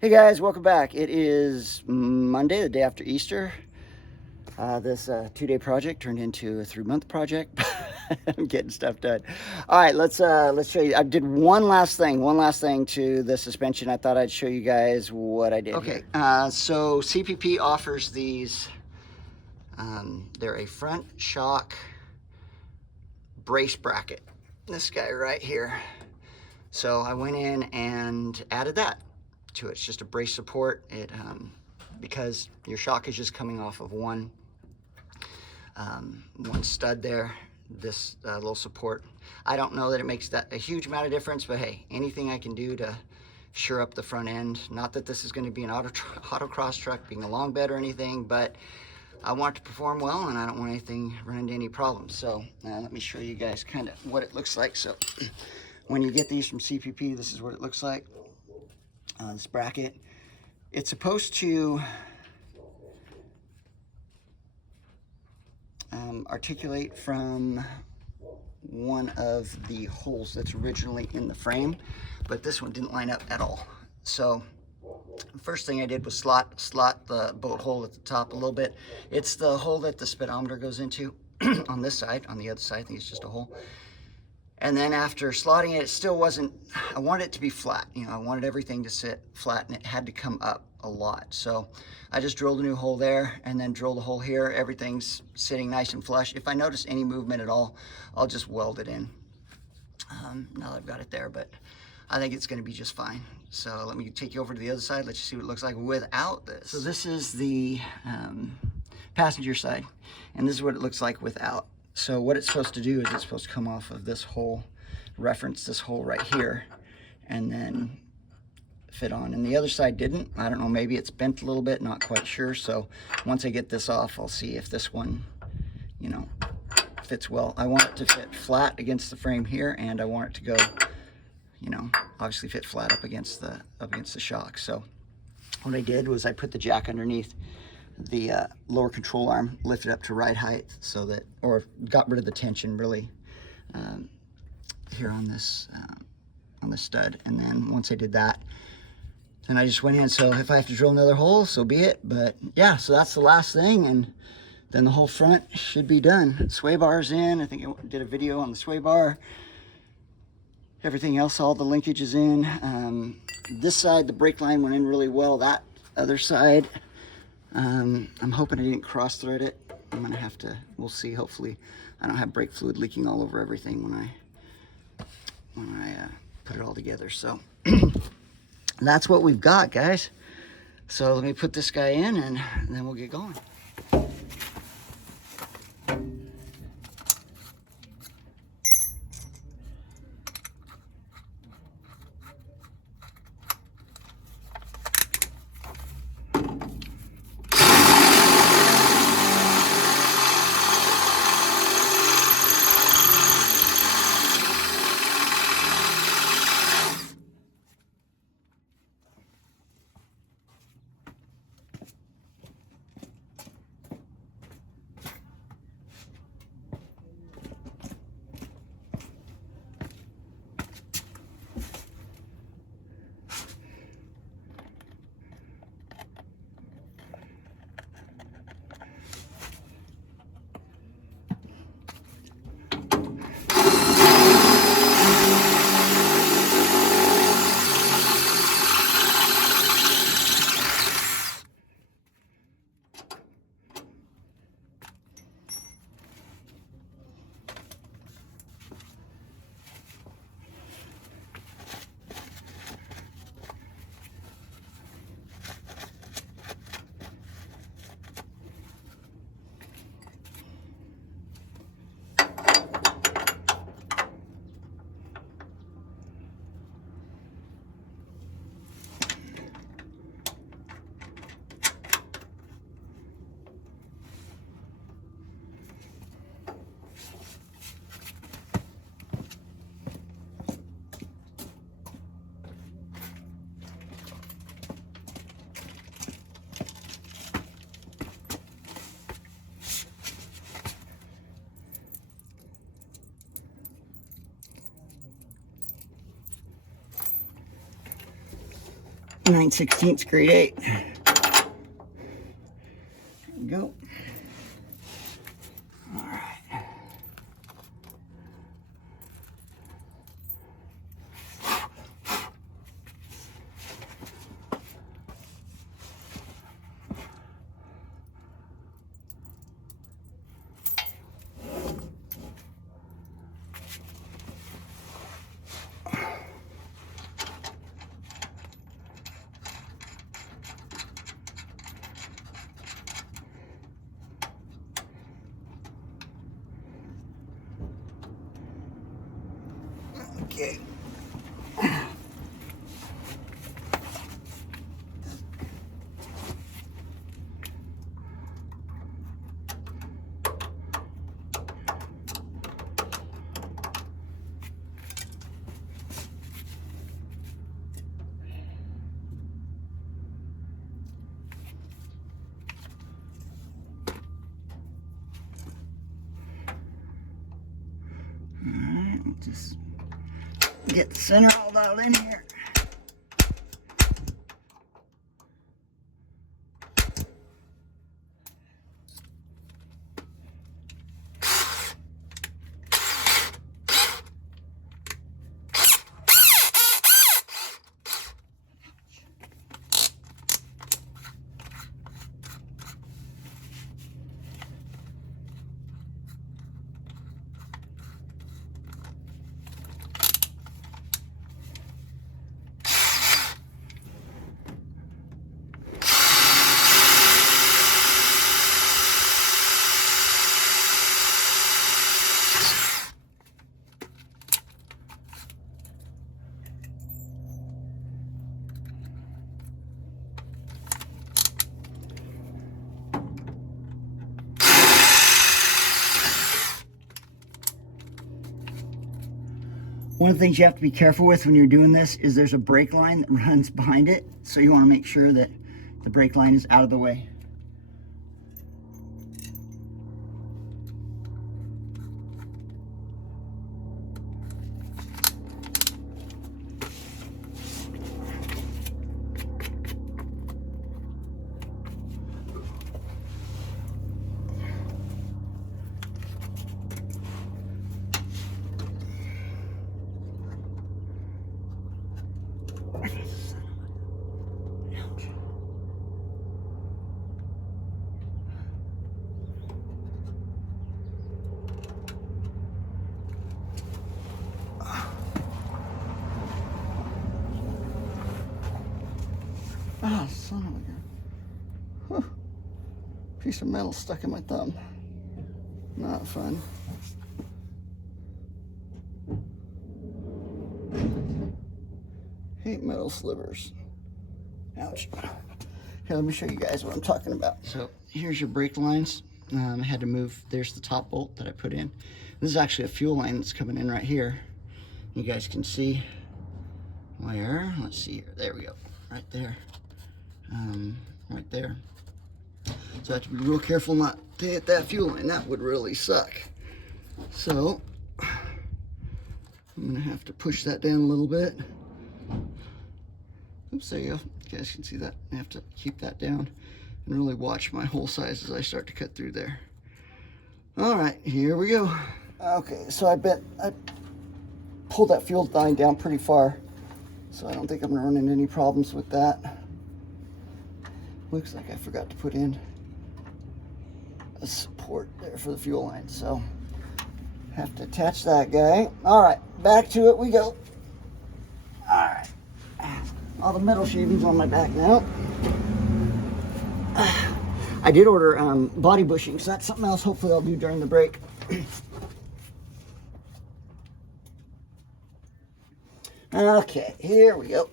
Hey guys, welcome back. It is Monday, the day after Easter. This 2-day project turned into a 3-month project. I'm getting stuff done. All right, let's show you. I did one last thing to the suspension. I thought I'd show you guys what I did. Okay, so CPP offers these. They're a front shock brace bracket. This guy right here. So I went in and added that to it. It's just a brace support. Because your shock is just coming off of one stud there, this little support. I don't know that it makes that a huge amount of difference, but hey, anything I can do to sure up the front end. Not that this is going to be an autocross truck being a long bed or anything, but I want it to perform well, and I don't want anything run into any problems. So let me show you guys kind of what it looks like. So when you get these from CPP, this is what it looks like. This bracket. It's supposed to articulate from one of the holes that's originally in the frame, but this one didn't line up at all. So the first thing I did was slot the bolt hole at the top a little bit. It's the hole that the speedometer goes into on this side. On the other side, I think it's just a hole. And then after slotting it, it still wasn't, I wanted it to be flat. You know, I wanted everything to sit flat, and it had to come up a lot. So I just drilled a new hole there and then drilled a hole here. Everything's sitting nice and flush. If I notice any movement at all, I'll just weld it in. Now that I've got it there, but I think it's gonna be just fine. So let me take you over to the other side, let you see what it looks like without this. So this is the passenger side, and this is what it looks like without. So what it's supposed to do is it's supposed to come off of this hole, reference this hole right here, and then fit on. And the other side didn't. I don't know, maybe it's bent a little bit, not quite sure. So once I get this off, I'll see if this one, you know, fits well. I want it to fit flat against the frame here, and I want it to go, you know, obviously fit flat up against the shock. So what I did was I put the jack underneath the lower control arm, lifted up to ride height, so that, or got rid of the tension really here on this stud. And then once I did that, then I just went in. So if I have to drill another hole, so be it. But yeah, so that's the last thing, and then the whole front should be done. Sway bar's in. I think I did a video on the sway bar. Everything else, all the linkage is in. This side, the brake line went in really well. That other side, I'm hoping I didn't cross thread it. I'm gonna have to, we'll see. Hopefully I don't have brake fluid leaking all over everything when I put it all together. So that's what we've got, guys. So let me put this guy in, and then we'll get going. 9/16 grade 8. There we go. All right. Okay. Alright, just get the center all dialed in here. One of the things you have to be careful with when you're doing this is there's a brake line that runs behind it, so you want to make sure that the brake line is out of the way. Ah, son of a gun. Huh. Piece of metal stuck in my thumb. Not fun. Hate metal slivers. Ouch. Here, let me show you guys what I'm talking about. So here's your brake lines. I had to move, there's the top bolt that I put in. This is actually a fuel line that's coming in right here. You guys can see where, let's see here, there we go, right there. Right there. So I have to be real careful not to hit that fuel line. That would really suck. So I'm gonna have to push that down a little bit. Oops, there you go. You guys can see that. I have to keep that down and really watch my hole size as I start to cut through there. All right, here we go. Okay, so I pulled that fuel line down pretty far, so I don't think I'm gonna run into any problems with that. Looks like I forgot to put in a support there for the fuel line, so have to attach that guy. All right, back to it we go. All right, all the metal shavings on my back now. I did order body bushing, so that's something else hopefully I'll do during the break. Okay, here we go.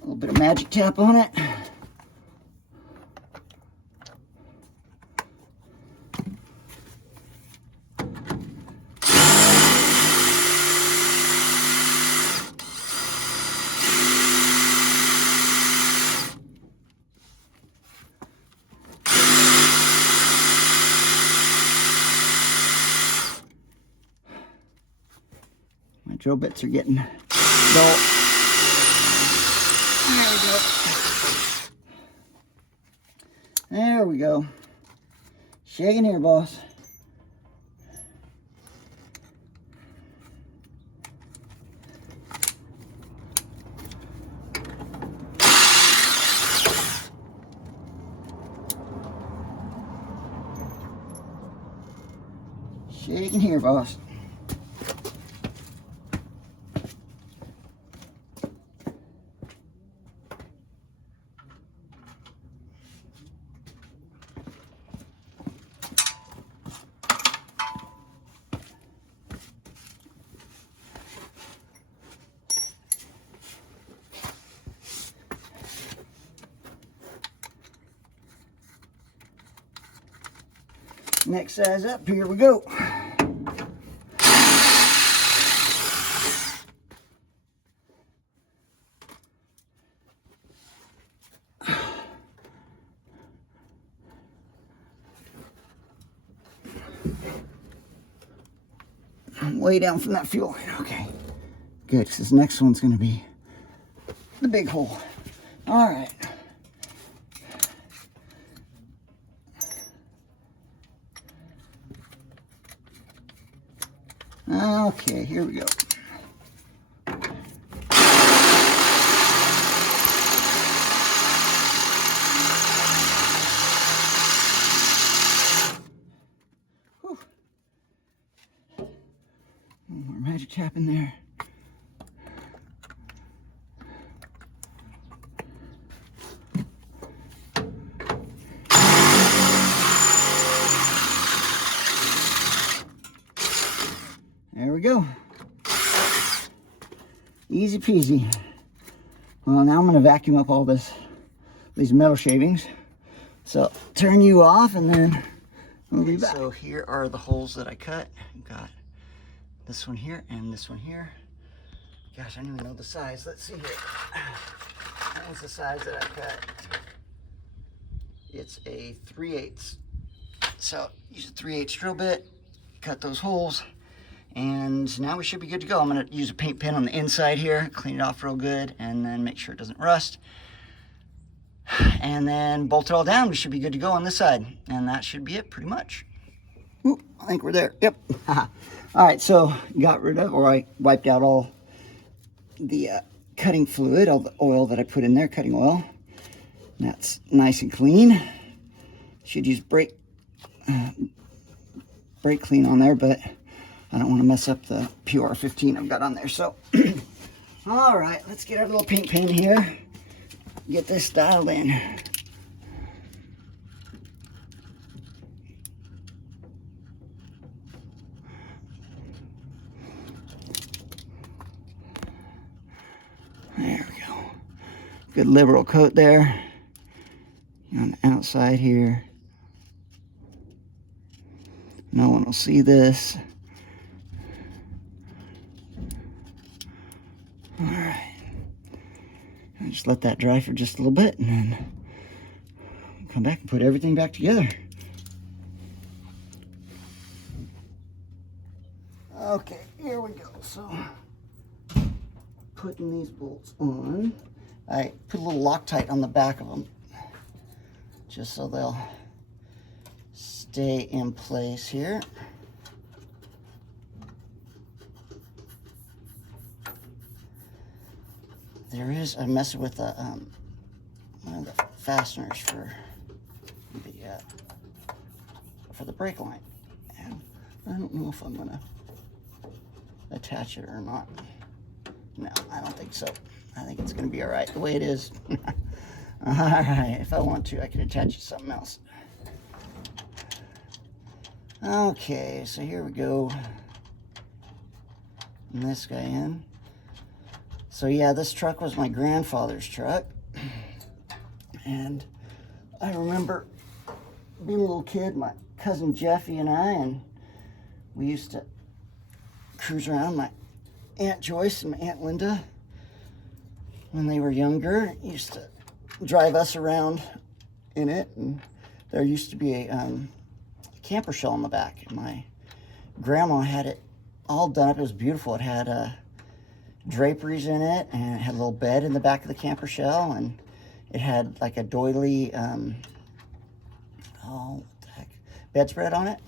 A little bit of magic tap on it. drill bits are getting dull. There we go. There we go. Shaking here, boss. Shaking here, boss. Next size up, here we go. Way down from that fuel line. Okay, good, because this next one's going to be the big hole. All right. Okay, here we go. Whew. One more magic tap in there. There we go. Easy peasy. Well, now I'm going to vacuum up all these metal shavings. So turn you off and then we'll be back. So here are the holes that I cut. Got this one here and this one here. Gosh, I don't even know the size. Let's see here. That was the size that I cut. It's a 3/8. So use a 3/8 drill bit, cut those holes. And now we should be good to go. I'm going to use a paint pen on the inside here, clean it off real good, and then make sure it doesn't rust. And then bolt it all down. We should be good to go on this side. And that should be it pretty much. Ooh, I think we're there. Yep. All right, so got rid of, or I wiped out all the cutting fluid, all the oil that I put in there, cutting oil. That's nice and clean. Should use brake clean on there, but I don't want to mess up the PR15 I've got on there. So, all right, let's get our little paint pen here. Get this dialed in. There we go. Good liberal coat there. On the outside here. No one will see this. All right, and just let that dry for just a little bit and then come back and put everything back together. Okay, here we go. So putting these bolts on, I put a little Loctite on the back of them just so they'll stay in place here. There is, I messed with one of the fasteners for the brake line, and I don't know if I'm gonna attach it or not. No, I don't think so. I think it's gonna be all right the way it is. All right, if I want to, I can attach it to something else. Okay, so here we go. And this guy in. So yeah, this truck was my grandfather's truck, and I remember being a little kid, my cousin Jeffy and we used to cruise around. My Aunt Joyce and my Aunt Linda, when they were younger, used to drive us around in it, and there used to be a camper shell in the back, and my grandma had it all done up. It was beautiful. It had draperies in it, and it had a little bed in the back of the camper shell, and it had like a doily, oh, what the heck, bedspread on it.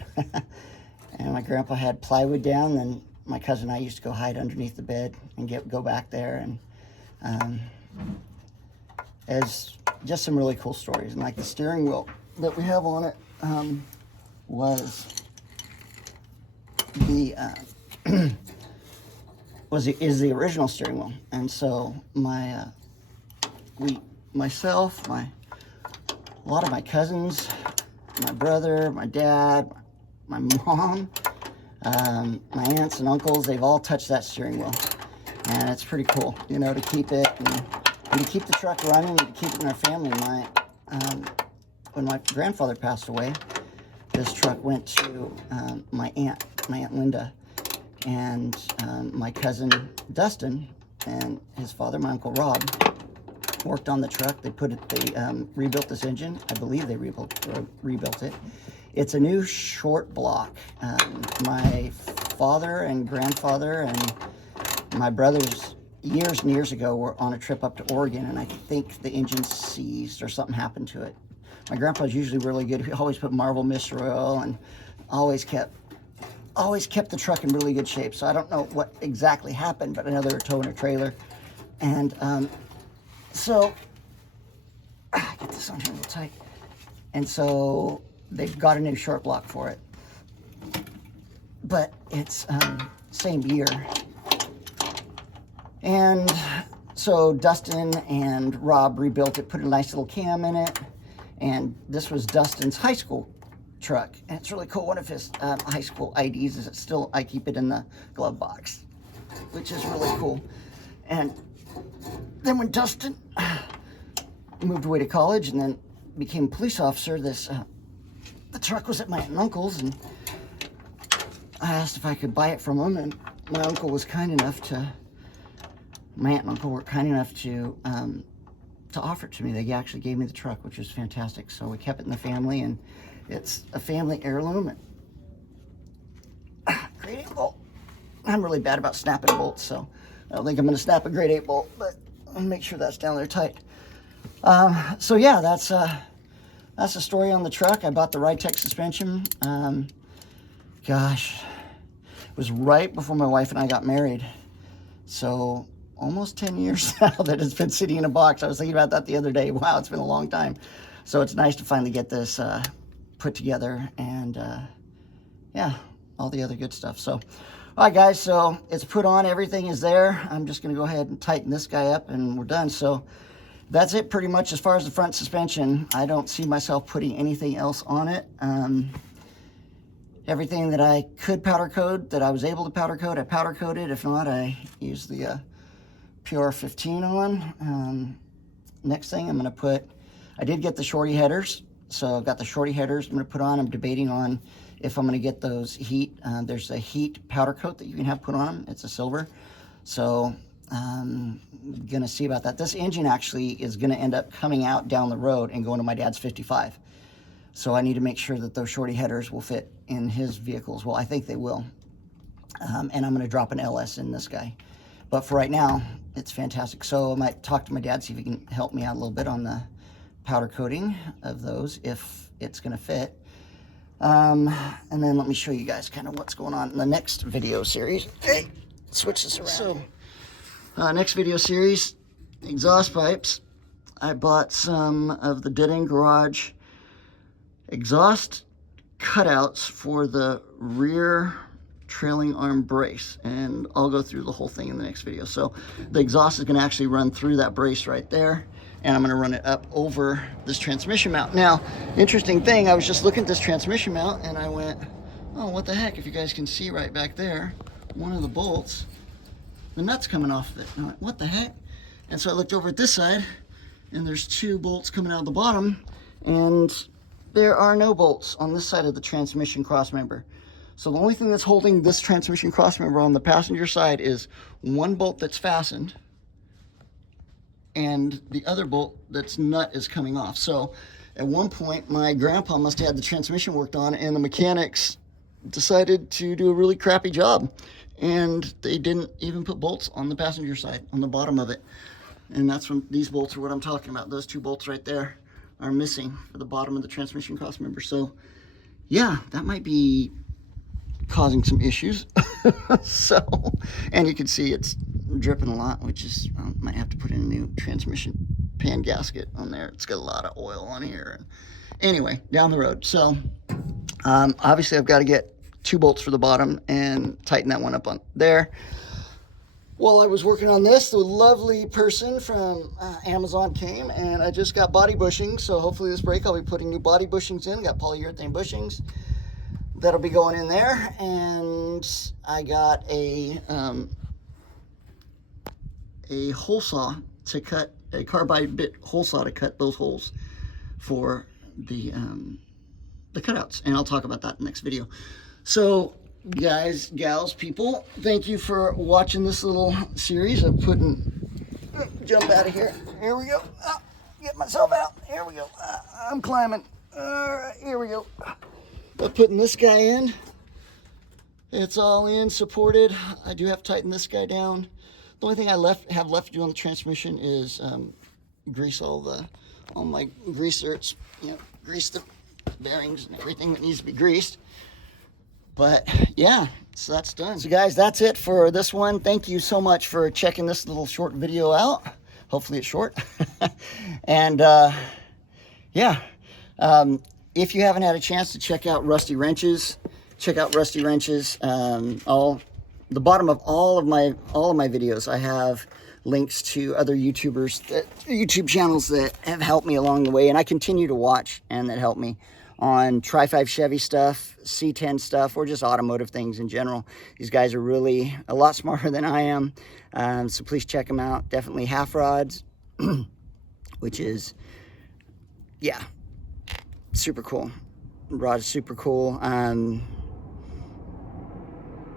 And my grandpa had plywood down, and my cousin and I used to go hide underneath the bed and go back there, and as just some really cool stories. And like the steering wheel that we have on it is the original steering wheel. And so myself, a lot of my cousins, my brother, my dad, my mom, my aunts and uncles, they've all touched that steering wheel. And it's pretty cool, you know, to keep it and to keep the truck running and to keep it in our family. When my grandfather passed away, this truck went to my Aunt Linda, and my cousin Dustin and his father, my Uncle Rob, worked on the truck. They rebuilt this engine. I believe they rebuilt it. It's a new short block. My father and grandfather and my brothers years and years ago were on a trip up to Oregon, and I think the engine seized or something happened to it. My grandpa's usually really good. He always put Marvel Mist Oil and always kept the truck in really good shape. So I don't know what exactly happened, but I know they were towing a trailer. And so, get this on here a little tight. And so they've got a new short block for it. But it's same year. And so Dustin and Rob rebuilt it, put a nice little cam in it. And this was Dustin's high school truck. And it's really cool. One of his high school IDs is I keep it in the glove box, which is really cool. And then when Dustin moved away to college and then became a police officer, the truck was at my aunt and uncle's, and I asked if I could buy it from him, and my aunt and uncle were kind enough to offer it to me. They actually gave me the truck, which was fantastic. So we kept it in the family, and it's a family heirloom. Grade 8 bolt. I'm really bad about snapping bolts, so I don't think I'm going to snap a grade 8 bolt, but I'll make sure that's down there tight. So yeah, that's the story on the truck. I bought the Ride-Tech suspension. Gosh, it was right before my wife and I got married. So almost 10 years now that it's been sitting in a box. I was thinking about that the other day. Wow, it's been a long time. So it's nice to finally get this put together, and yeah, all the other good stuff. So, all right, guys, so it's put on. Everything is there. I'm just going to go ahead and tighten this guy up, and we're done. So that's it pretty much as far as the front suspension. I don't see myself putting anything else on it. Everything that I could powder coat, that I was able to powder coat, I powder coated. If not, I used the PR15 on. Next thing I'm going to put, I did get the shorty headers. So I've got the shorty headers I'm going to put on. I'm debating on if I'm going to get those heat. There's a heat powder coat that you can have put on them. It's a silver. So I'm going to see about that. This engine actually is going to end up coming out down the road and going to my dad's 55. So I need to make sure that those shorty headers will fit in his vehicles. Well, I think they will. And I'm going to drop an LS in this guy. But for right now, it's fantastic. So I might talk to my dad, see if he can help me out a little bit on the powder coating of those, if it's going to fit. And then let me show you guys kind of what's going on in the next video series. Hey, switch this around. So, next video series, exhaust pipes. I bought some of the Dead End Garage exhaust cutouts for the rear trailing arm brace, and I'll go through the whole thing in the next video. So the exhaust is going to actually run through that brace right there, and I'm going to run it up over this transmission mount. Now, interesting thing, I was just looking at this transmission mount and I went, oh, what the heck? If you guys can see right back there, one of the bolts, the nut's coming off of it. And I went, what the heck? And so I looked over at this side, and there's 2 bolts coming out of the bottom, and there are no bolts on this side of the transmission crossmember. So the only thing that's holding this transmission crossmember on the passenger side is 1 bolt that's fastened, and the other bolt that's nut is coming off. So at one point, my grandpa must have had the transmission worked on, and the mechanics decided to do a really crappy job. and they didn't even put bolts on the passenger side, on the bottom of it. And that's when these bolts are what I'm talking about. Those 2 bolts right there are missing for the bottom of the transmission cross member. So yeah, that might be causing some issues. So, and you can see it's dripping a lot, which is, I might have to put in a new transmission pan gasket on there. It's got a lot of oil on here. Anyway, down the road. So obviously I've got to get 2 bolts for the bottom and tighten that one up on there. While I was working on this, the lovely person from Amazon came, and I just got body bushings. So hopefully this break I'll be putting new body bushings in. Got polyurethane bushings that'll be going in there, and I got a hole saw to cut, a carbide bit hole saw to cut those holes for the cutouts, and I'll talk about that in the next video. So guys, gals, people, thank you for watching this little series of jump out of here. Here we go. Get myself out. Here we go. I'm climbing. All right, here we go. But putting this guy in, it's all in, supported. I do have to tighten this guy down. The only thing I have left to do on the transmission is grease all my grease zerks, grease the bearings and everything that needs to be greased. But yeah, so that's done. So guys, that's it for this one. Thank you so much for checking this little short video out. Hopefully it's short. And yeah, if you haven't had a chance to check out Rusty Wrenches, check out Rusty Wrenches. The bottom of all of my videos, I have links to other YouTube channels that have helped me along the way, and I continue to watch and that help me on Tri-5 Chevy stuff, C10 stuff, or just automotive things in general. These guys are really a lot smarter than I am, so please check them out. Definitely Half Rods, which is, yeah, super cool. Rod's super cool.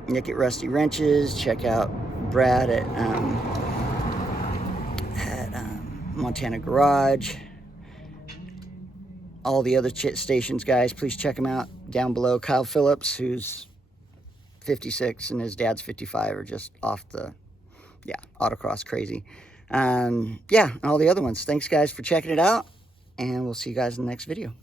Nick at Rusty Wrenches. Check out Brad at Montana Garage. All the other stations, guys, please check them out down below. Kyle Phillips, who's 56 and his dad's 55, are just off the, autocross crazy. Yeah, and all the other ones. Thanks, guys, for checking it out, and we'll see you guys in the next video.